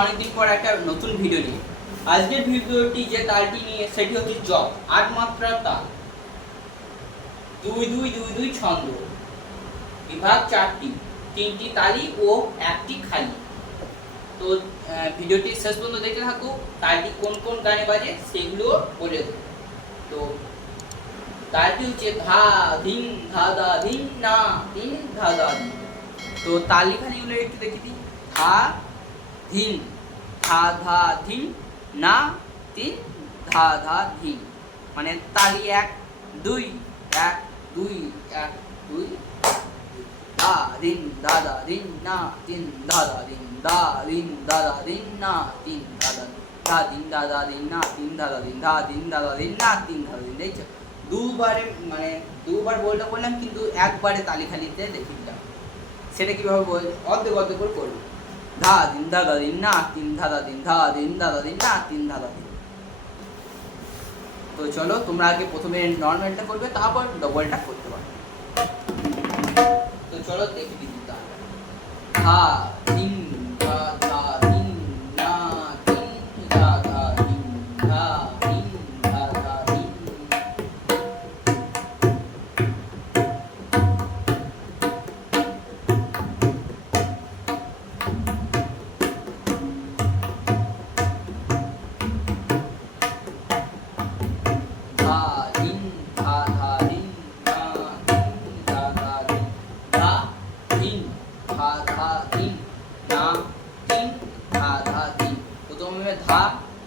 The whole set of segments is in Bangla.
অনেকদিন পর একটা নতুন ভিডিও নিয়ে। আজকের ভিডিওটি যে তালটি নিয়ে, সেটি হচ্ছে জব আট মাত্রার তাল। দুই দুই দুই দুই, ছন্দ। বিভাগ চারটি, তিনটি তালি ও একটি খালি। তো ভিডিওটি শেষ পর্যন্ত দেখতে থাকো, তালটি কোন কোন গানে বাজে সেগুলো বলে দেবো। তো, তালটি হচ্ছে ধা, ধিন, ধা, দা, ধিন, না, ধিন, ধা, দা, ধিন। তো তালি খালিগুলো একটু দেখে দিই। ধা ধিন ধা ধা ধিন না তিন ধা ধা ধিন মানে তালি এক দুই এক দুই এক দুই দা দিন দাদা দিন না তিন দাদা দিন দা দিন দাদা দিন না তিন দাদা দা দিন দাদা দিন না তিন দাদা দিন দা দিন দাদা দিন না তিন দাদা দিন দেখছ দুবারে মানে দুবার বলটা করলাম কিন্তু একবারে তালি খালিতে দেখিয়ে দিলাম সেটা কীভাবে বল অর্ধেক অর্ধেক করে করব দাদা না তিন দাদা তো চলো তোমরা আগে প্রথমে নর্মালটা করবে তারপর ডবলটা করতে পারবে তো চলো দেখে দিই তাহলে ধা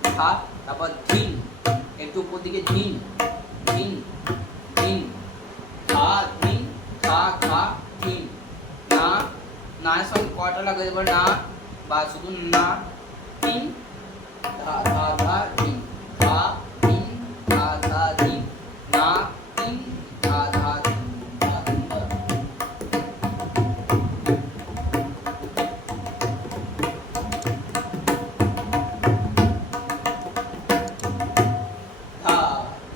ধা তারপর ধিন একটু উপর দিকে ধিন ধিন ধিন ধা ধিন ধা খা ধিন না না সঙ্গে কটা লাগাতে দেবো না, বা শুধু না, তিন ধা ধা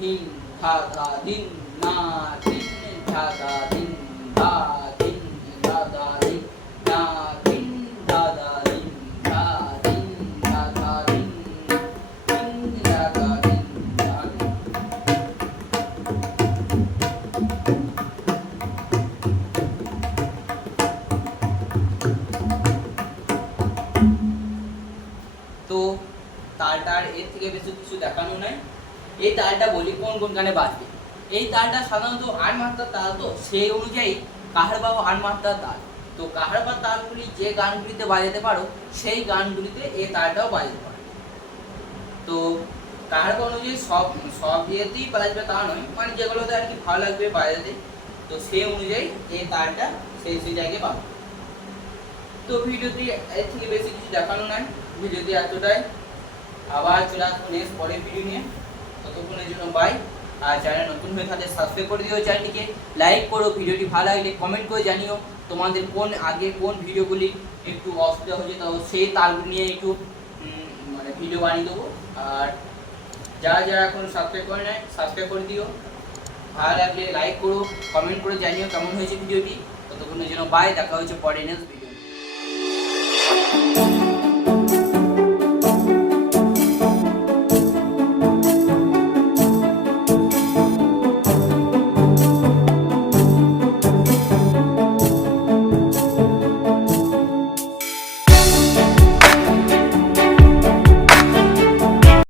ধিন ধা ধা ধিন না তিন ধা ধা ধিন ধা তিন ধা ধা ধিন না তিন ধা ধা ধিন ধা তিন ধা ধা ধিন তিন ধা ধা ধিন ধা তো তালটার এর থেকে বেশি কিছু দেখানো নাই। এই তালটা বলি কোন কোন গানে বাজবে? এই তালটা সাধারণত আট মাত্রার তাল তো, সেই অনুযায়ী কাহার বাবু আট মাত্রার তাল। তো কাহার বা তালগুলি যে গানগুলিতে বাজাতে পারো, সেই গানগুলিতে এই তালটাও বাজাতে পারো। তো কাহার বা অনুযায়ী সব সব ইয়েতেই বাজবে তা নয় মানে যেগুলোতে আর কি ভালো লাগবে বাজাতে, তো সেই অনুযায়ী এই তালটা সেই সেই জায়গায় পাবো। তো ভিডিওটি এর থেকে বেশি কিছু দেখানো নাই, ভিডিওটি এতটাই। আবার চলে আসব নেক্সট পরের ভিডিও নিয়ে। ততক্ষণের জন্য বাই আর চ্যানেল নতুন হয়ে থাকলে সাবস্ক্রাইব করে দিও চ্যানেলটিকে লাইক করো, ভিডিওটি ভালো লাগলে কমেন্ট করে জানিও। তোমাদের কোন আগে কোন ভিডিওগুলি একটু অসুবিধা হয়েছে তো সেই তালগুলি নিয়ে একটু মানে ভিডিও বানিয়ে দেবো। আর যারা যারা এখন সাবস্ক্রাইব করে নেয় সাবস্ক্রাইব করে দিও। ভালো লাগলে লাইক করো কমেন্ট করে জানিও কেমন হয়েছে ভিডিওটি। ততক্ষণের জন্য বাই দেখা হচ্ছে পরে নেক্সট ভিডিও